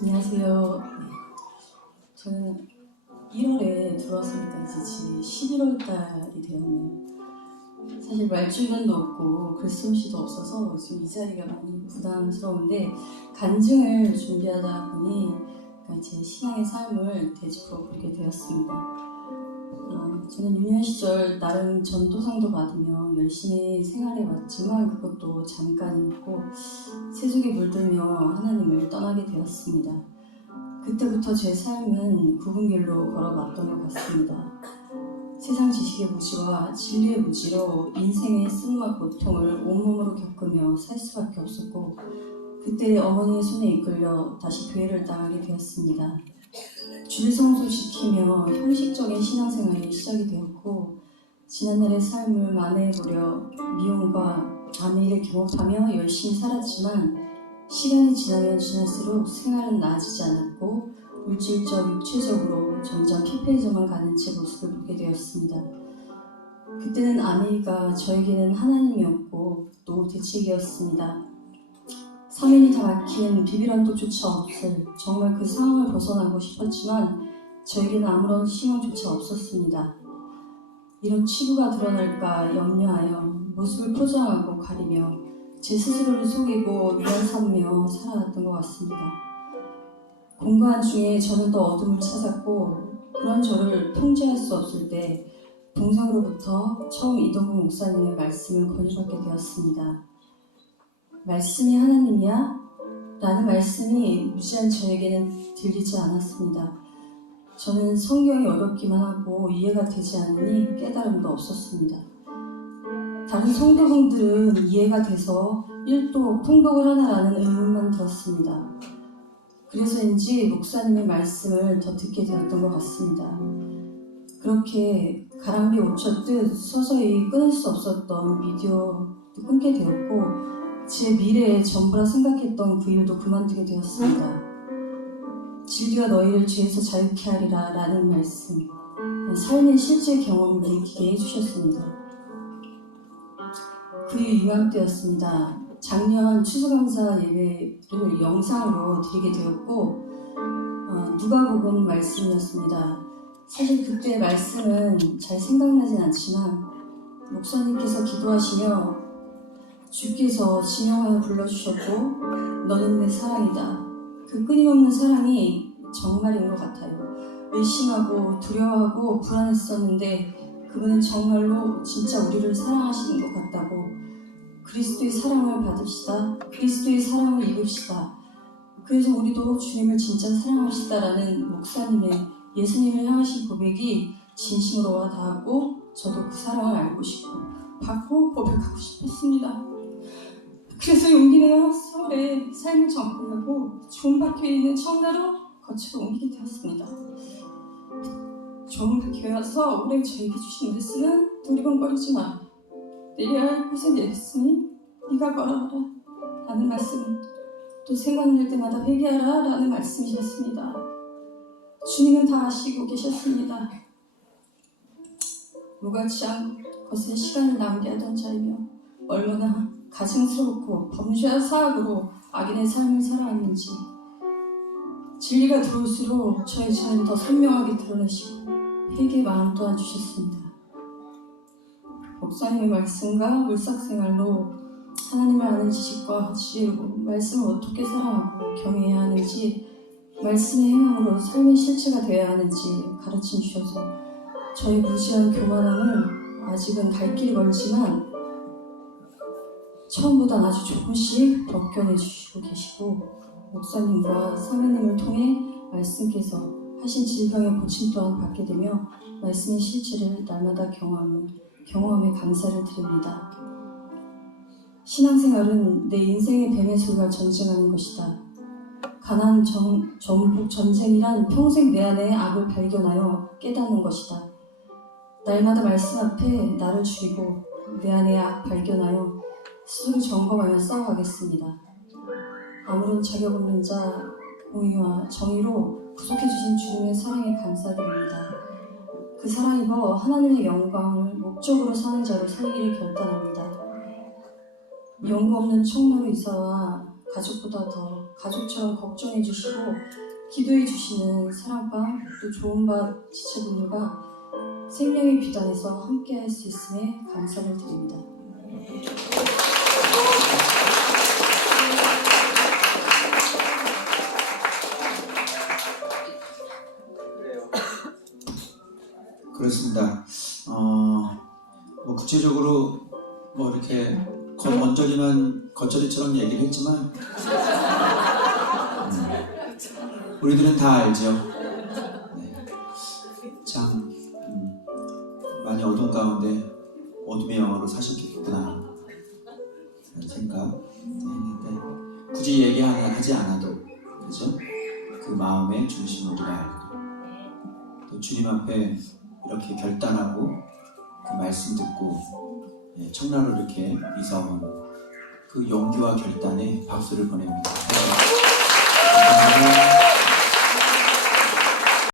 안녕하세요. 저는 1월에 들어왔으니까 이제 지금 11월 달이 되었네요. 사실 말주변도 없고 글솜씨도 없어서 지금 이 자리가 많이 부담스러운데 간증을 준비하다 보니 그러니까 제 신앙의 삶을 되짚어 보게 되었습니다. 어, 저는 유년 시절 나름 전도상도 받으며 열심히 생활해 왔지만 그것도 잠깐이었고 세속에 물들며 하나님 되었습니다. 그때부터 제 삶은 굽은 길로 걸어왔던 것 같습니다. 세상 지식의 무지와 진리의 무지로 인생의 쓴맛 고통을 온몸으로 겪으며 살 수밖에 없었고 그때 어머니의 손에 이끌려 다시 교회를 나가게 되었습니다. 줄성소 지키며 형식적인 신앙생활이 시작이 되었고 지난날의 삶을 만회해보려 미움과 아내를 경험하며 열심히 살았지만 시간이 지나면 지날수록 생활은 나아지지 않았고 물질적, 육체적으로 점점 피폐해져만 가는 제 모습을 보게 되었습니다. 그때는 아내가 저에게는 하나님이었고 또 대책이었습니다. 사면이 다 막힌 비비란도조차 없을 정말 그 상황을 벗어나고 싶었지만 저에게는 아무런 희망조차 없었습니다. 이런 치부가 드러날까 염려하여 모습을 포장하고 가리며 제 스스로를 속이고 위안 삼으며 살아왔던 것 같습니다. 공간 중에 저는 더 어둠을 찾았고 그런 저를 통제할 수 없을 때 동생으로부터 처음 이동국 목사님의 말씀을 권유받게 되었습니다. 말씀이 하나님이야? 라는 말씀이 무지한 저에게는 들리지 않았습니다. 저는 성경이 어렵기만 하고 이해가 되지 않으니 깨달음도 없었습니다. 다른 성도분들은 이해가 돼서 1도 통독을 하나라는 의문만 들었습니다. 그래서인지 목사님의 말씀을 더 듣게 되었던 것 같습니다. 그렇게 가랑비 오쳤듯 서서히 끊을 수 없었던 미디어도 끊게 되었고 제 미래의 전부라 생각했던 그 일도 그만두게 되었습니다. 진리가 너희를 죄에서 자유케 하리라 라는 말씀 삶의 실제 경험을 느끼게 해주셨습니다. 그 이맘때였습니다. 작년 추수감사 예배를 영상으로 드리게 되었고 어, 누가복음 말씀이었습니다. 사실 그때 말씀은 잘 생각나진 않지만 목사님께서 기도하시며 주께서 진영하여 불러주셨고 너는 내 사랑이다. 그 끊임없는 사랑이 정말인 것 같아요. 의심하고 두려워하고 불안했었는데 그분은 정말로 진짜 우리를 사랑하시는 것 같다고 그리스도의 사랑을 받읍시다. 그리스도의 사랑을 입읍시다. 그래서 우리도 주님을 진짜 사랑합시다라는 목사님의 예수님을 향하신 고백이 진심으로 와 닿았고 저도 그 사랑을 알고 싶고 받고 고백하고 싶었습니다. 그래서 용기 내어 서울에 삶을 정복하고 학교에 있는 청나로 거처로 옮기게 되었습니다. 좋은 학교에 와서 올해 저에게 주신 말씀은 두리번거리지 마. 내려야 할 곳에 내렸으니 네가 걸어라 라는 말씀 또 생각날 때마다 회개하라 라는 말씀이셨습니다. 주님은 다 아시고 계셨습니다. 무가치 않 것에 시간을 낭비하던 자이며 얼마나 가증스럽고 범죄와 사악으로 악인의 삶을 살아왔는지 진리가 들어올수록 저의 죄는 더 선명하게 드러내시고 회개의 마음 또한 주셨습니다. 목사님의 말씀과 물삭생활로 하나님을 아는 지식과 지혜로 말씀을 어떻게 살아가고 경외해야 하는지 말씀의 행함으로 삶의 실체가 되어야 하는지 가르쳐 주셔서 저의 무시한 교만함을 아직은 갈 길이 멀지만 처음보다 아주 조금씩 벗겨내 주시고 계시고 목사님과 사모님을 통해 말씀께서 하신 질병의 고침 또한 받게 되며 말씀의 실체를 날마다 경험을 경험에 감사를 드립니다. 신앙생활은 내 인생의 뱀의 소리와 전쟁하는 것이다. 가난 정, 정복 전쟁이란 평생 내 안에 악을 발견하여 깨닫는 것이다. 날마다 말씀 앞에 나를 죽이고 내 안에 악 발견하여 스스로 점검하며 싸워가겠습니다. 아무런 자격 없는 자 공의와 정의로 구속해주신 주님의 사랑에 감사드립니다. 그 사랑 입어 하나님의 영광을 목적으로 사는 자로 살기를 결단합니다. 연고 없는 청로로 이사와 가족보다 더 가족처럼 걱정해 주시고 기도해 주시는 사랑방 또 좋은 바 지체분들과 생명의 비단에서 함께 할 수 있음에 감사를 드립니다. 그렇습니다. 어, 뭐 구체적으로 뭐 이렇게 겉 겉절이만 겉절이처럼 얘기를 했지만 음, 우리들은 다 알죠. 네. 참 음, 많이 어두운 가운데 어둠의 영화로 사셨겠구나 그런 생각 했는데 굳이 얘기하지 않아도 그죠? 그 마음의 중심을 우리가 알고 또 주님 앞에 이렇게 결단하고 그 말씀 듣고 예, 청라로 이렇게 이사 온 그 용기와 결단에 박수를 보냅니다.